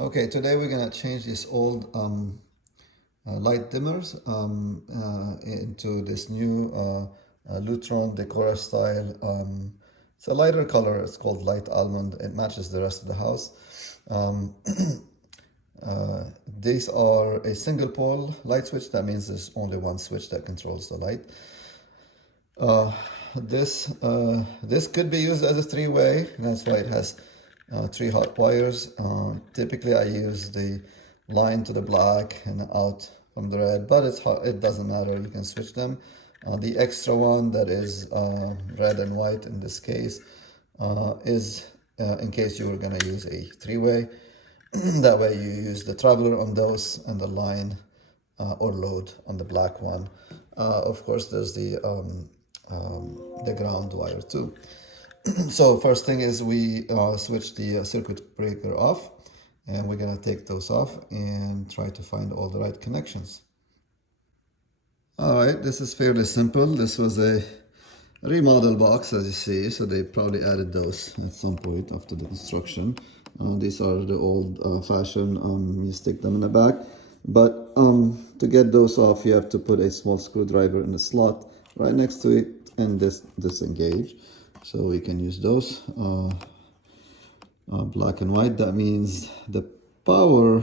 Okay, today we're gonna change these old light dimmers into this new Lutron Decora style. It's a lighter color, it's called light almond. It matches the rest of the house. Um, these are a single pole light switch. That means there's only one switch that controls the light. This could be used as a three-way. That's why it has three hot wires. Typically, I use the line to the black and out from the red, but it doesn't matter. You can switch them. The extra one that is red and white in this case is in case you were going to use a three-way. That way you use the traveler on those and the line or load on the black one. Of course, there's the ground wire too. So first thing is we switch the circuit breaker off, and we're gonna take those off and try to find all the right connections. All right, this is fairly simple. This was a remodel box, as you see, so they probably added those at some point after the construction. These are the old fashioned, you stick them in the back. But to get those off, you have to put a small screwdriver in the slot right next to it and disengage. So we can use those. Black and white, that means the power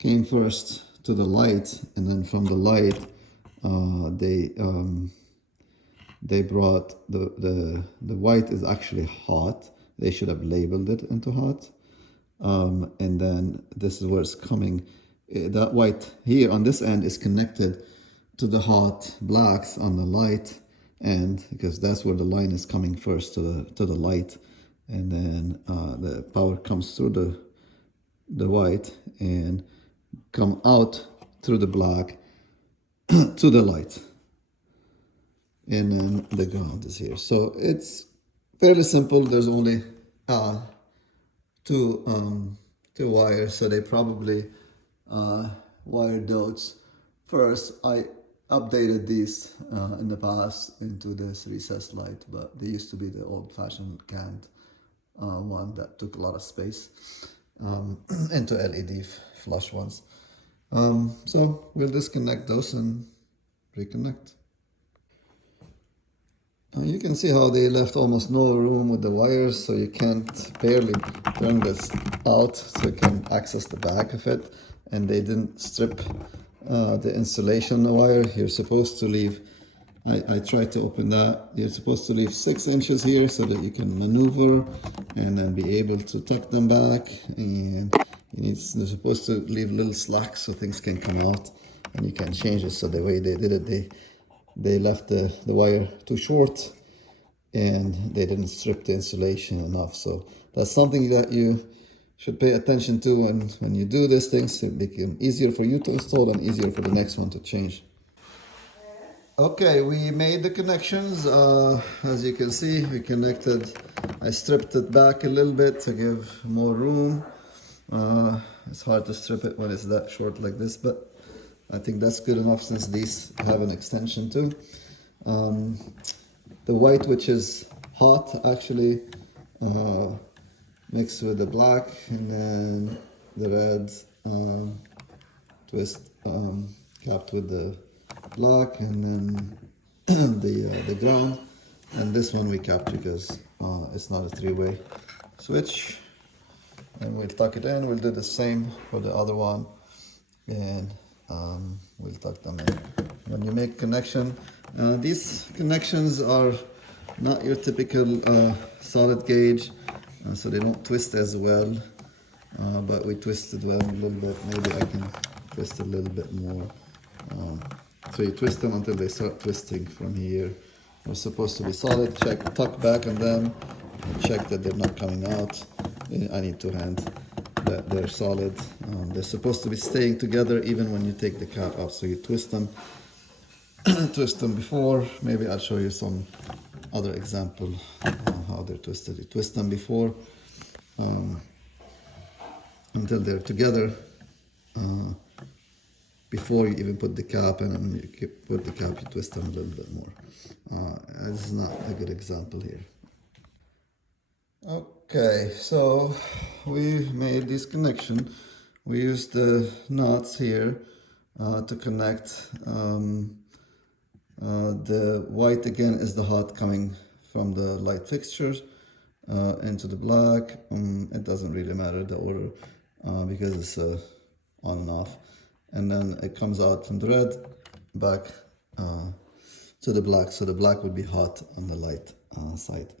came first to the light, and then from the light, they brought the white is actually hot. They should have labeled it into hot. And then this is where it's coming. That white here on this end is connected to the hot blacks on the light end, because that's where the line is coming first to the light, and then the power comes through the white and come out through the black to the light, and then the ground is here. So it's fairly simple. There's only two wires, so they probably wired those first. I updated these in the past into this recessed light, but they used to be the old-fashioned canned one that took a lot of space into LED flush ones. So we'll disconnect those and reconnect. You can see how they left almost no room with the wires, so you can't barely turn this out so you can access the back of it. And they didn't strip the insulation on the wire. You're supposed to leave, I tried to open that, you're supposed to leave 6 inches here so that you can maneuver and then be able to tuck them back. And you're supposed to leave little slacks so things can come out and you can change it. So the way they did it, they left the wire too short and they didn't strip the insulation enough. So that's something that you should pay attention to when you do these things. It makes it easier for you to install and easier for the next one to change. Okay, we made the connections. As you can see, we connected. I stripped it back a little bit to give more room. It's hard to strip it when it's that short like this, but I think that's good enough since these have an extension too. The white, which is hot, actually mixed with the black, and then the red twist capped with the black, and then the ground, and this one we capped because it's not a three-way switch. And we'll tuck it in. We'll do the same for the other one, and we'll tuck them in. When you make connection, these connections are not your typical solid gauge, so they don't twist as well, but we twisted them a little bit. Maybe I can twist a little bit more. So you twist them until they start twisting from here. They're supposed to be solid. Tuck back on them, and check that they're not coming out. I need to hand that they're solid. They're supposed to be staying together even when you take the cap off. So you twist them, twist them before. Maybe I'll show you some other example how they're twisted. You twist them before until they're together before you even put the cap in, and when you put the cap, you twist them a little bit more. This is not a good example here. Oh. Okay, so we made this connection. We used the nuts here to connect. The white again is the hot coming from the light fixtures into the black. It doesn't really matter the order because it's on and off. And then it comes out from the red back to the black. So the black would be hot on the light side.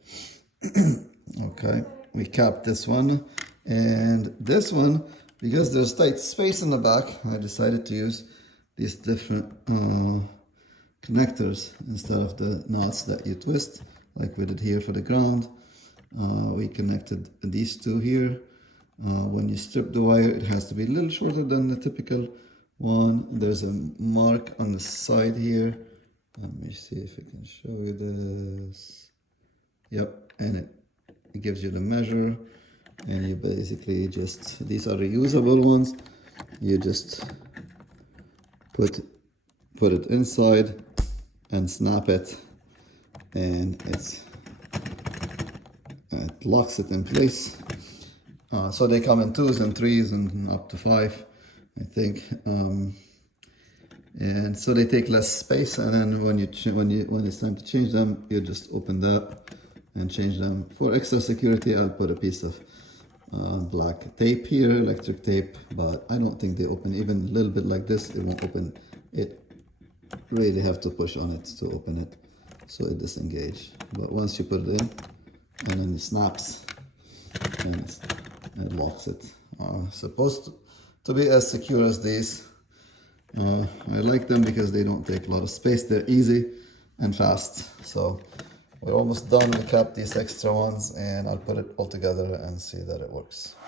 Okay, we capped this one, and this one, because there's tight space in the back, I decided to use these different connectors instead of the knots that you twist like we did here for the ground. We connected these two here. When you strip the wire, it has to be a little shorter than the typical one. There's a mark on the side here. Let me see if I can show you this. Yep, and it gives you the measure, and you basically just, these are reusable ones. You just put it inside and snap it, and it locks it in place. So they come in 2s and 3s and up to 5, I think. And so they take less space, and then when it's time to change them, you just open that and change them. For extra security, I'll put a piece of black tape here, electric tape, but I don't think they open. Even a little bit like this, it won't open. It really have to push on it to open it, so it disengage. But once you put it in, and then it snaps, and it locks it. Supposed to be as secure as these. I like them because they don't take a lot of space. They're easy and fast. So we're almost done. We capped these extra ones, and I'll put it all together and see that it works.